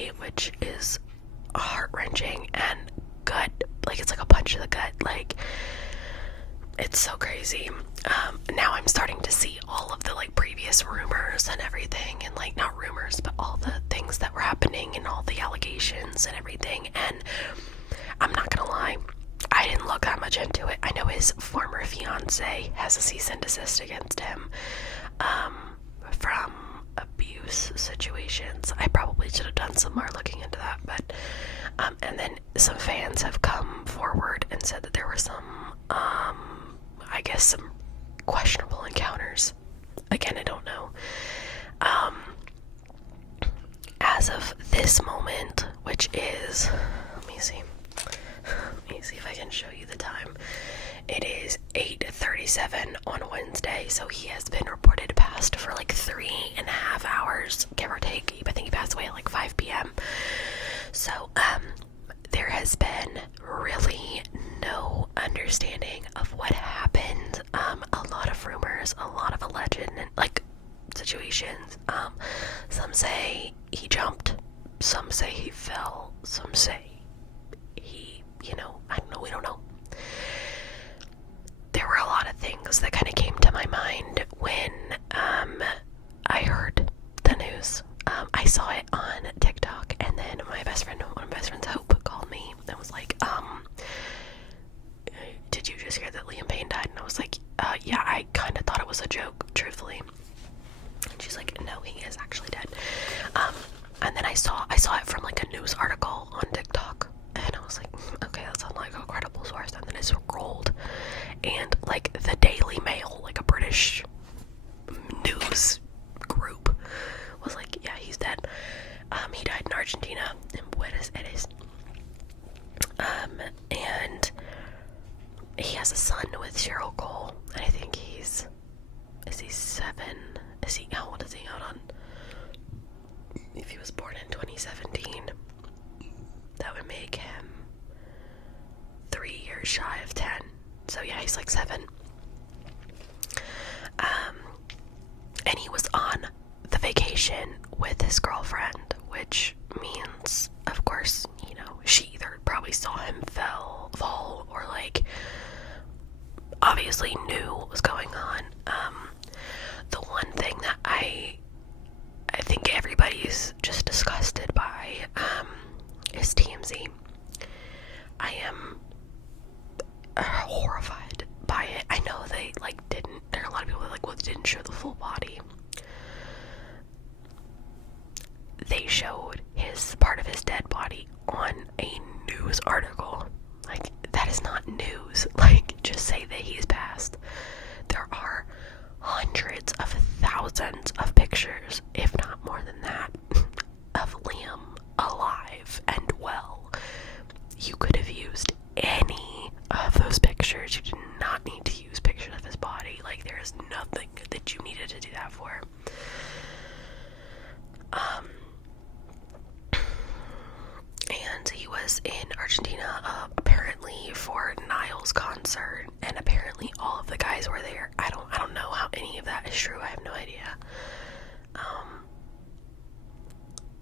lately, which is heart-wrenching and gut, like, it's like a punch to the gut. Like, it's so crazy. Now I'm starting to see all of the, like, previous rumors and everything, and, like, not rumors, but all the things that were happening and all the allegations and everything, and I'm not gonna lie, I didn't look that much into it. I know his former fiance has a cease and desist against him, from abuse situations. I probably should have done some more looking into that, but, and then some fans have come forward and said that there were some, I guess some questionable encounters. Again, I don't know. As of this moment, which is, let me see if I can show you the time. It is 8:37 on Wednesday, so he has been reported passed for like 3.5 hours, give or take. I think he passed away at like 5 p.m. So, there has been really no understanding of what happened. A lot of rumors, a lot of alleged, like, situations. Some say he jumped, some say he fell, some say he, I don't know, we don't know. There were a lot of things that kind of came to my mind when I heard the news. I saw it on TikTok, and then one of my best friends, Hope, called me and was like, did you just hear that Liam Payne died? And I was like, yeah, I kind of thought it was a joke, truthfully. And she's like, no, he is actually dead. And then I saw it from like a news article on TikTok, and I was like, okay, that sounds like a credible source. And then I scrolled, and like the Daily Mail, like a British news group, was like, yeah, he's dead. He died in Argentina, in Buenos Aires. And he has a son with Cheryl Cole, and I think is he 7? How old is he? Hold on. If he was born in 2017, that would make him 3 years shy of 10. So yeah, he's like 7. And he was on the vacation with his girlfriend, which means, of course, she either probably saw him fall, or like obviously knew what was going on. The one thing that I think everybody's just disgusted by is TMZ. I am horrified by it. I know they there are a lot of people that didn't show the full body. They showed part of his dead body on a news article. Like, that is not news. Like, just say that he's passed. There are hundreds of thousands of pictures, if not more than that, of Liam alive and well. You could have used any of those pictures. You did not need to use pictures of his body. Like, there is nothing that you needed to do that for. And he was in Argentina, apparently for Niall's concert, and apparently all of the guys were there. I don't know how any of that is true. I have no idea.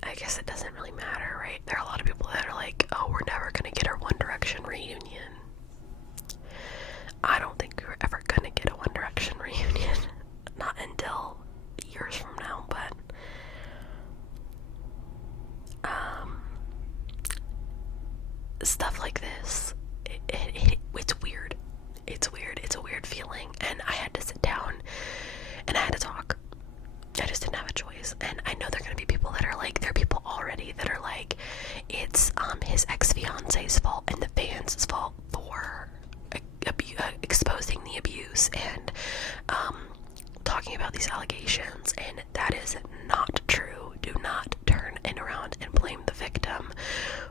I guess it doesn't really matter, right? There are a lot of people that are like, oh, we're never gonna get our One Direction reunion. I don't think we're ever gonna get a One Direction reunion. Not until years from now, but stuff like this, it's weird. It's weird. It's a weird feeling, and I had to sit down and I had to talk. I just didn't have a choice. And I know there are going to be people that are like, there are people already that are like, it's his ex-fiance's fault and the fans' fault for exposing the abuse and talking about these allegations, and that is not true. Do not turn around and blame the victim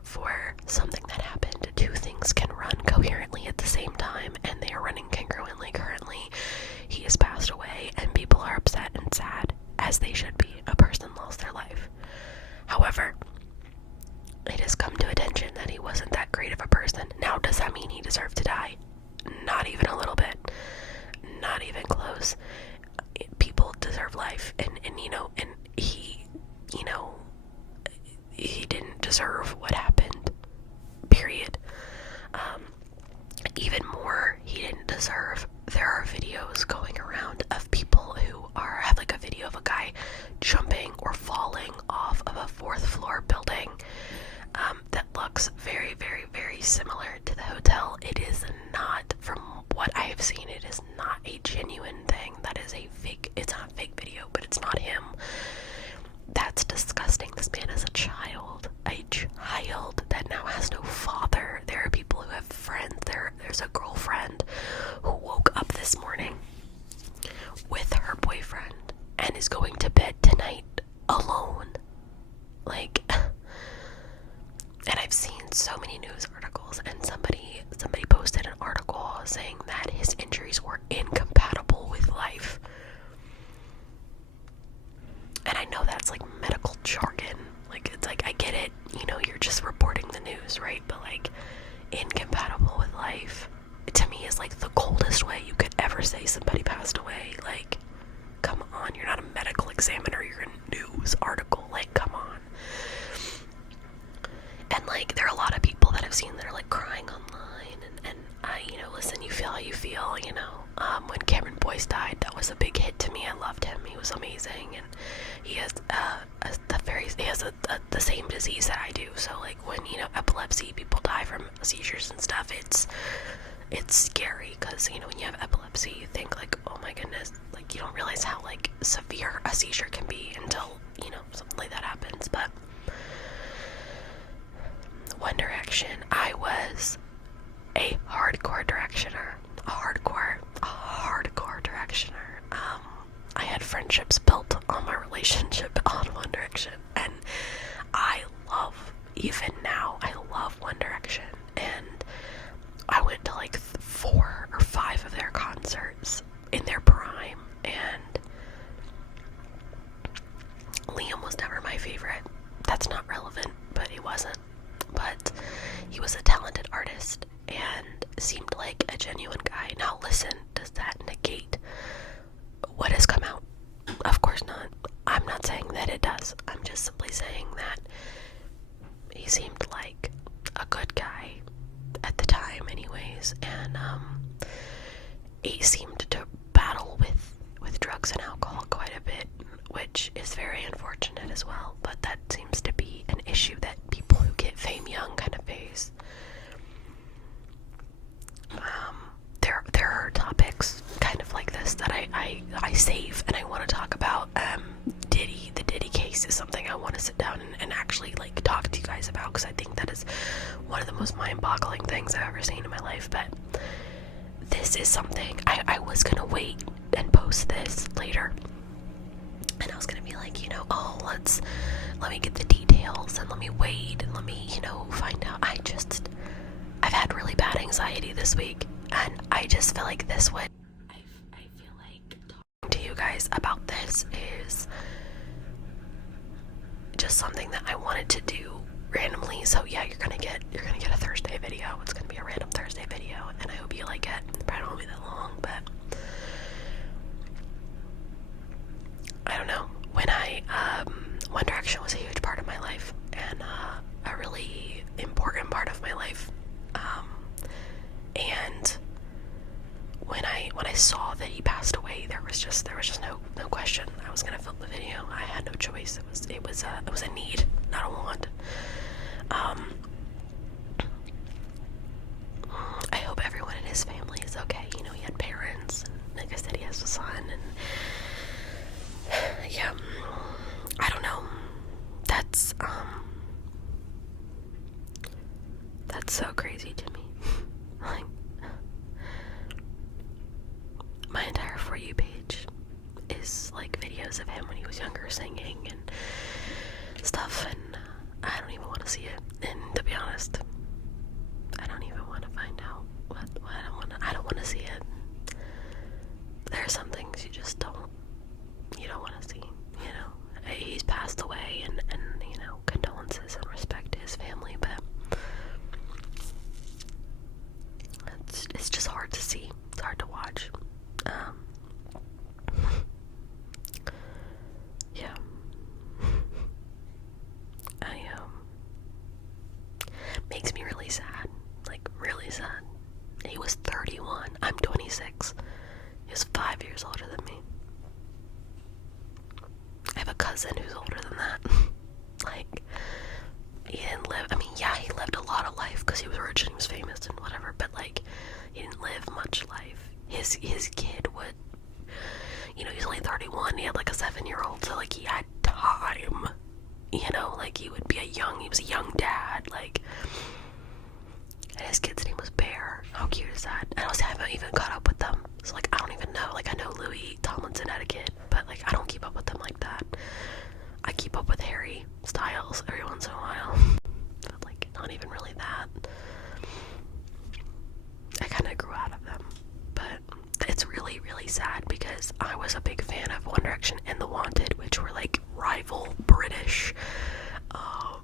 for something that happened. Two things can run coherently at the same time, and they are running congruently currently. He has passed away, and people are upset and sad, as they should be. A person lost their life. However, it has come to attention that he wasn't that great of a person. Now, does that mean he deserved to die? Not even a little bit. Not even close. People deserve life, and he Like, and I've seen so many news articles, and somebody posted an article saying that his injuries were incompatible with life. And I know that's like medical jargon. Like, it's like, I get it, you know, you're just reporting the news, right? But like, incompatible with life, to me, is like the coldest way you could ever say somebody passed away. Like, come on, you're not a medical examiner, you're a news article. Like, come on. And like, there are a lot of people that I've seen that are like crying online, and I, you know, listen, you feel how you feel, you know. When Cameron Boyce died, that was a big hit to me. I loved him. He was amazing, and he has the same disease that I do. So like, when, you know, epilepsy, people die from seizures and stuff, it's scary, because, you know, when you have epilepsy, you think like, oh my goodness, like, you don't realize how like severe a seizure can be until, you know, something like that happens. But One Direction, I was a hardcore Directioner. A hardcore Directioner. I had friendships built on my relationship on One Direction, and even now, I love One Direction, and I went to like 4 or 5 of their concerts in their prime, and Liam was never my favorite. That's not relevant, but he wasn't. But he was a talented artist and seemed like a genuine guy. Now listen, does that negate what has come out? Of course not. I'm not saying that it does. I'm just simply saying that he seemed like a good guy at the time anyways, and he seemed to battle with drugs and alcohol quite a bit, which is very unfortunate as well, but that seems to be an issue that people who get fame young kind of face. There are topics kind of like this that I save and I want to talk about. The Diddy case is something I want to sit down and actually like talk to you guys about, because I think that is one of the most mind-boggling things I've ever seen in my life. But this is something I was gonna wait and post this later, and I was gonna be like, you know, oh, let me get the details, and let me wait, and let me, you know, find out. I've had really bad anxiety this week, and I just feel like this would, I feel like talking to you guys about this is just something that I wanted to do randomly. So yeah, you're gonna get a Thursday video. It's gonna be a random Thursday video, and I hope you like it. It probably won't be that long, but I don't know. One Direction was a huge part of my life, and a really important part of my life. And when I saw that he passed away, there was just no question. I was gonna film the video. I had no choice. It was a need, not a want. I hope everyone in his family is okay. You know, he had parents, and like I said, he has a son, and yeah, I don't know. That's so crazy to me. Like, my entire For You page is like videos of him when he was younger singing and stuff, and I don't even want to see it. And to be honest, I don't even want to find out what I don't want to see it. There are some things you don't want to see, you know. He's passed away, and you know, condolences and respect to his family, but it's just hard to see. It's hard to watch. Yeah. Makes me really sad. Like, really sad. He was 31. I'm 26. He was 5 years older than me. I have a cousin who's older than that. Like, he didn't live, I mean, yeah, he lived a lot of life because he was rich and he was famous and whatever, but like, he didn't live much life. His kid would, you know, he's only 31, he had like a 7-year-old, so like, he had time, you know, like, he was a young dad, like, and his kid's name was Bear. How cute is that? And I haven't even caught up with them, so like, I don't even know. Like, I know Louis Tomlinson had a kid, but like, I don't keep up with them like that. I keep up with Harry Styles every once in a while, but like not even really that. I kind of grew out of them, but it's really, really sad because I was a big fan of One Direction and The Wanted, which were like rival British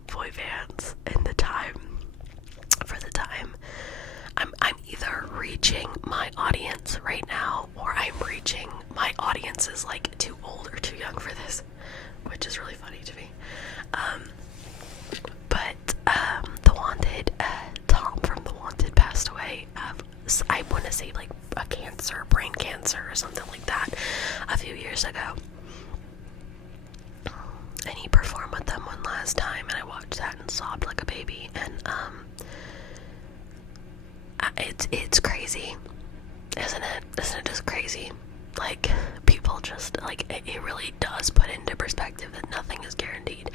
boy bands in the time. For the time, I'm either reaching my audience right now, or I'm reaching my audience is like too old or too young for this, which is really funny to me. But The Wanted, Tom from The Wanted passed away of, I want to say like a cancer, brain cancer or something like that, a few years ago. And he performed with them one last time, and I watched that and sobbed like a baby. And it's crazy, isn't it? Isn't it just crazy? Like, people just, like, it really does put into perspective that nothing is guaranteed.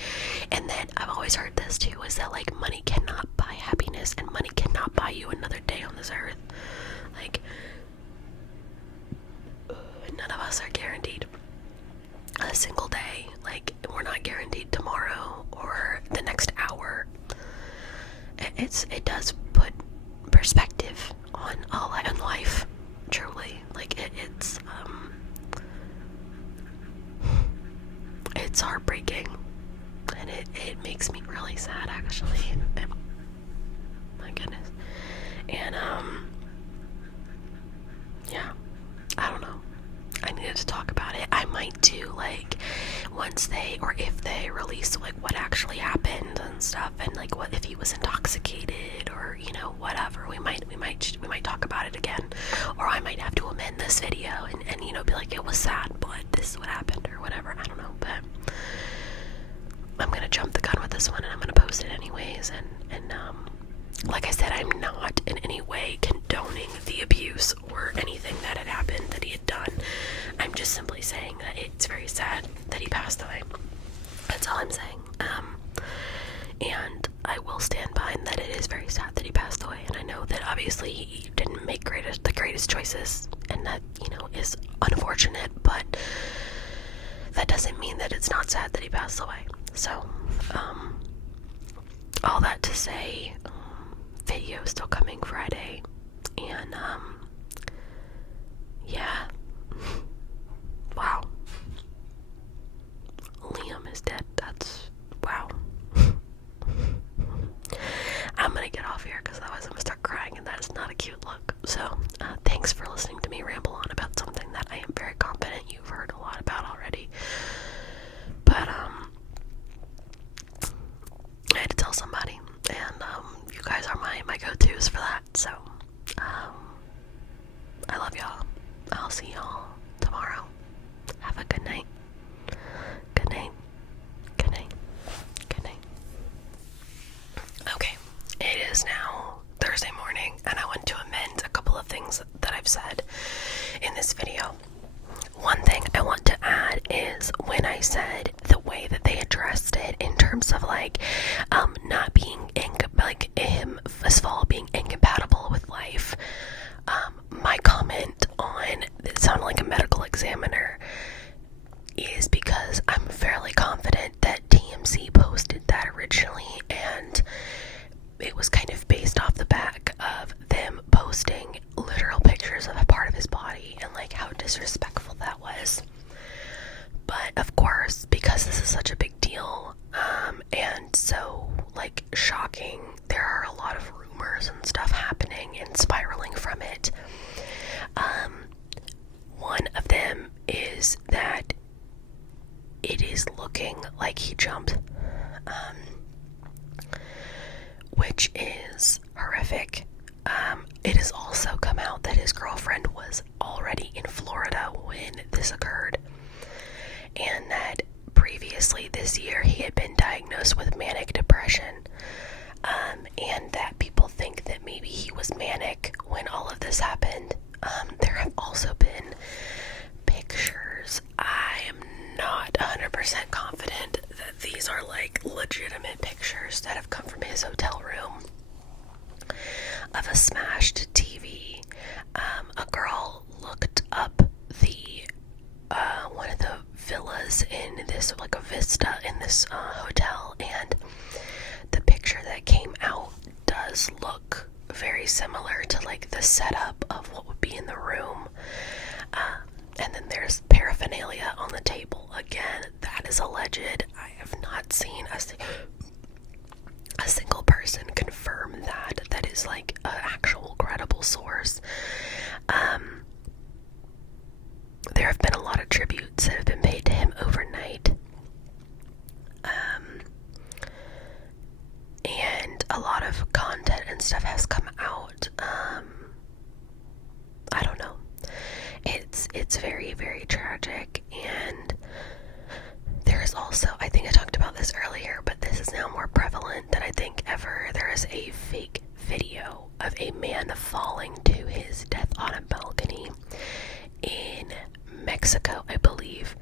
And then I've always heard this too, is that like money cannot buy happiness, and money cannot buy you another day on this earth. Like, none of us are guaranteed a single day. Like, we're not guaranteed tomorrow or the next hour. It does put perspective on all in life, truly. Like, it's heartbreaking, and it makes me really sad, actually. My goodness. And yeah, I don't know, I needed to talk about it. I might do, like, once they, or if they release, like, what actually happened and stuff, and like what if he was intoxicated, or, you know, whatever, we might talk about it again. Or I might have to amend this video and you know, be like, it was sad, but this is what happened, or whatever. I don't know, but I'm gonna jump the gun with this one, and I'm gonna post it anyways. And like I said, I'm not in any way condoning the abuse or anything that had happened, that he had done. I'm just simply saying that it's very sad that he passed away. That's all I'm saying. And I will stand behind that it is very sad that he passed away. And I know that obviously he didn't make the greatest choices, and that, you know, is unfortunate, but that doesn't mean that it's not sad that he passed away. So, all that to say, video is still coming Friday, and yeah, wow, Liam is dead. That's, wow. I'm gonna get off here because otherwise I'm gonna start crying, and that is not a cute look. So, thanks for listening to me ramble on about something that I am very confident you've heard a lot about already. But I had to tell somebody, and you guys are my go-tos for that. So, I love y'all. I'll see y'all tomorrow. Have a good night. Good night. Good night. Good night. Okay, it is now Thursday morning, and I want to amend a couple of things that I've said in this video. One thing I want to add is when I said the way that they addressed it in terms of like not being like him, first of all, being incompatible with life. My comment on it sounded like a medical examiner is because I'm fairly confident that TMZ posted that originally, and it was kind of based off the back of them posting literal pictures of a part of his body, and like how disrespectful that was. But of course, because this is such a big deal, and so like shocking, there are a lot of rumors and stuff happening and spiraling from it. One of them is that it is looking like he jumped, which is horrific. It has also come out that his girlfriend was already in Florida when this occurred, and that previously this year he had been diagnosed with manic depression, and that people think that maybe he was manic when all of this happened. There have also been pictures. I am not 100% confident that these are like legitimate pictures that have come from his hotel room of a smashed TV. A girl looked up the one of the villas in this, like a vista in this hotel, and the picture that came out does look very similar to like the setup of what would be in the room. And then there's paraphernalia on the table. Again, that is alleged. I have not seen a single person confirm that. That is like an actual credible source. There have been a lot of tributes that have been paid to him overnight. And a lot of content and stuff has come out. I don't know. It's very, very tragic, and there is also, I think I talked about this earlier, but this is now more prevalent than I think ever. There is a fake video of a man falling to his death on a balcony in Mexico, I believe.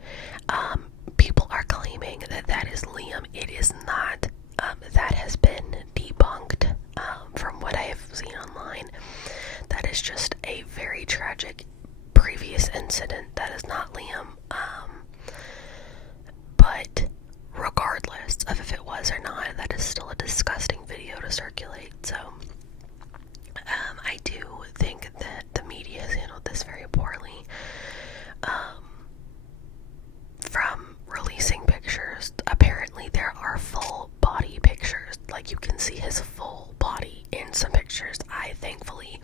People are claiming that that is Liam. It is not. That has been debunked from what I have seen online. That is just a very tragic previous incident. That is not Liam. But regardless of if it was or not, that is still a disgusting video to circulate. So I do think that the media has handled this very poorly. From releasing pictures, apparently there are full body pictures, like you can see his full body in some pictures. I thankfully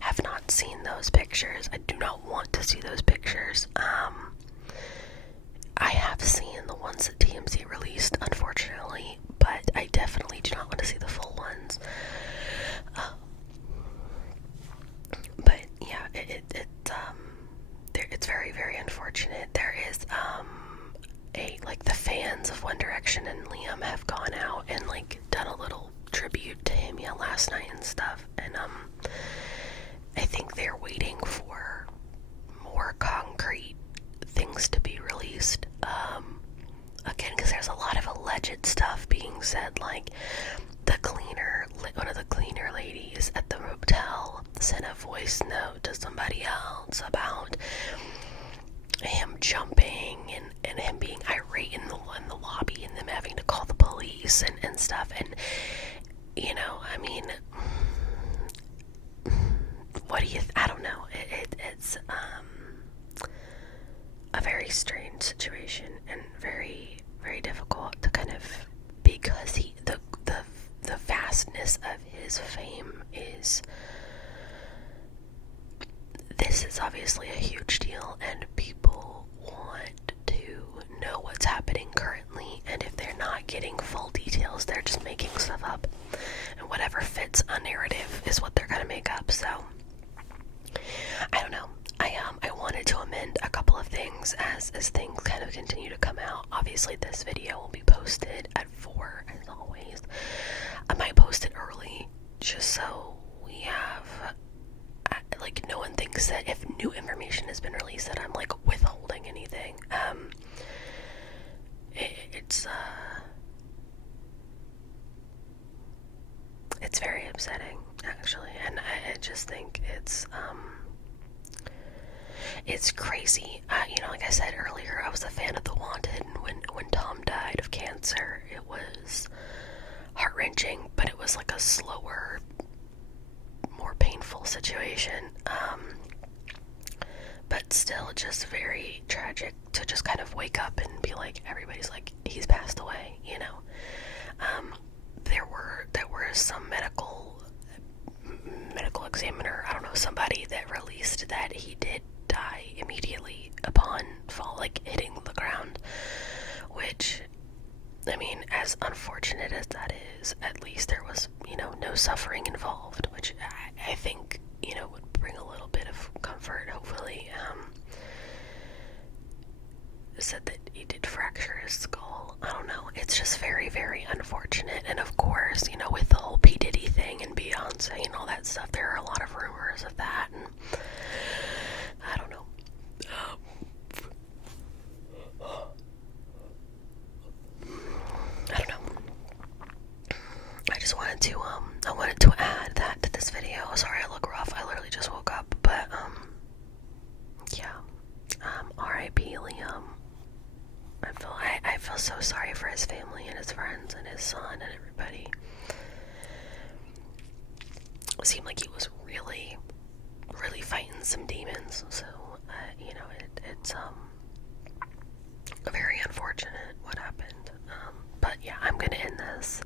have not seen those pictures. I do not want to see those pictures. I have seen the ones that TMZ released, unfortunately, but I definitely do not want to see the full ones. But yeah, it's very, very unfortunate. There is the fans of One Direction and Liam have gone out and like done a little tribute to him last night and stuff, and I think they're waiting for more concrete things to be released. Again, because there's a lot of alleged stuff being said, like one of the cleaner ladies at the hotel sent a voice note to somebody else about him jumping and him being irate in the lobby and them having to call the police and stuff. And I mean, what do you I don't know. It's a very strange situation and very, very difficult to kind of, because the vastness of his fame is, this is obviously a huge deal, and people want to know what's happening currently, and if they're not getting full details, they're just making stuff up, and whatever fits a narrative is what they're gonna make up. So I don't know. I wanted to amend a couple of things as things kind of continue to come out. Obviously this video will be posted at 4 as always. I might post it early just so we have no one thinks that if new information has been released that I'm like withholding anything. It's very upsetting, actually, and I just think it's crazy. Like I said earlier, I was a fan of The Wanted, and when Tom died of cancer, it was heart-wrenching, but it was like a slower, more painful situation. But still just very tragic to just kind of wake up and be like, everybody's like, he's passed away, There were some medical examiner, I don't know, somebody that released that he did die immediately upon hitting the ground, which, I mean, as unfortunate as that is, at least there was, no suffering involved, which I think, would bring a little bit of comfort, hopefully. Said that he did fracture his skull. I don't know. It's just very, very unfortunate. And of course, with the whole P. Diddy thing and Beyonce and all that stuff, there are a lot of rumors of that, and I don't know. I don't know. I just wanted to, I wanted to add that to this video. Sorry I look rough. I literally just woke up, but, yeah. R.I.P. Liam. I feel so sorry for his his family and his friends and his son and everybody. It seemed like he was really, really fighting some demons. So, you know, it's very unfortunate what happened. But yeah, I'm gonna end this.